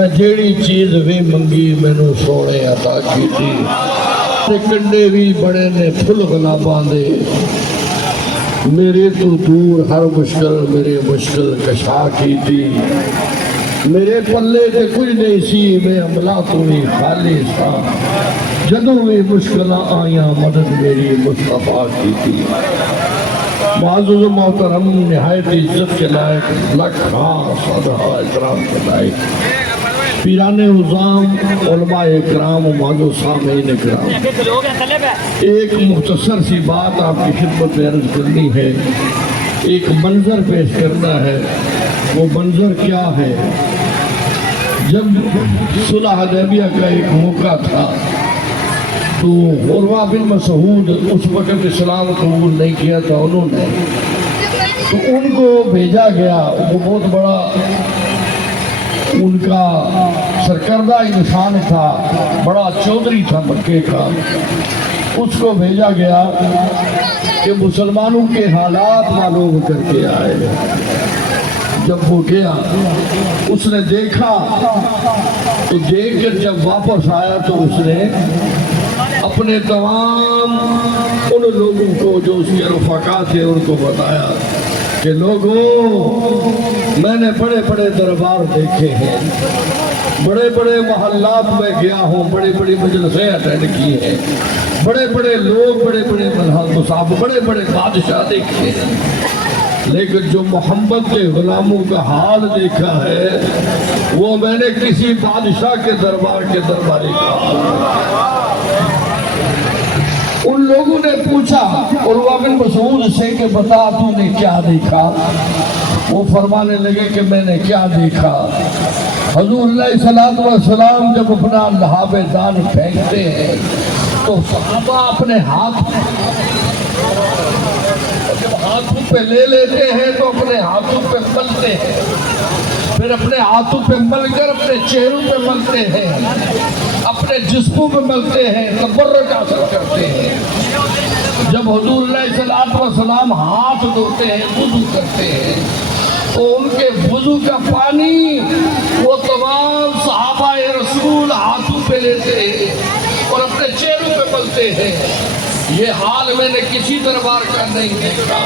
میں جیڑی چیز بھی منگی مینوں سونے عطا کیتی تے کنڈے بھی بڑے نے پھل گلاباں دے میرے تو دور ہر مشکل میرے مشکل کشا کیتی میرے پلے تے کچھ نہیں سی میں عملہ تو بھی خالی سا جدوں بھی مشکلہ آیاں مدد میری مصطفیٰ کیتی معزز محترم نہایت عزت کے لائق لکھاں صدہ اکرام کے لائق پیران عظام علماء اکرام و معزز سامعین اکرام ایک مختصر سی بات آپ کی خدمت میں عرض کرنی ہے ایک منظر پیش کرنا ہے وہ منظر کیا ہے جب صلح حدیبیہ کا ایک موقع تھا تو عروہ بن مسعود اس وقت اسلام قبول نہیں کیا تھا انہوں نے تو ان کو بھیجا گیا وہ بہت بڑا ان کا سرکردہ انسان تھا بڑا چودھری تھا مکے کا اس کو بھیجا گیا کہ مسلمانوں کے حالات معلوم کر کے آئے جب وہ گیا اس نے دیکھا تو دیکھ کر جب واپس آیا تو اس نے اپنے تمام ان لوگوں کو جو اس کے رفقا تھے ان کو بتایا کہ لوگوں میں نے بڑے بڑے دربار دیکھے ہیں بڑے بڑے محلات میں گیا ہوں بڑی بڑی مجلسیں اٹینڈ کی ہیں بڑے بڑے لوگ بڑے بڑے مصاحب بڑے بڑے بادشاہ دیکھے ہیں لیکن جو محمد کے غلاموں کا حال دیکھا ہے وہ میں نے کسی بادشاہ کے دربار کے درباری کا ان لوگوں نے پوچھا عروہ بن مسعود سے کہ بتا تو نے کیا دیکھا وہ فرمانے لگے کہ میں نے کیا دیکھا حضور علیہ السلام جب اپنا لحاف دان پھینکتے ہیں تو صحابہ اپنے ہاتھ جب ہاتھوں پہ لے لیتے ہیں تو اپنے ہاتھوں پہ ملتے ہیں پھر اپنے ہاتھوں پہ مل کر اپنے چہروں پہ ملتے ہیں اپنے جسموں پہ ملتے ہیں تبرک حاصل کرتے ہیں جب حضور علیہ السلام ہاتھ دھوتے ہیں وضو کرتے ہیں تو ان کے وضو کا پانی وہ تمام صحابہ رسول ہاتھوں پہ لیتے ہیں اور اپنے چہروں پہ ملتے ہیں یہ حال میں نے کسی دربار کا نہیں دیکھا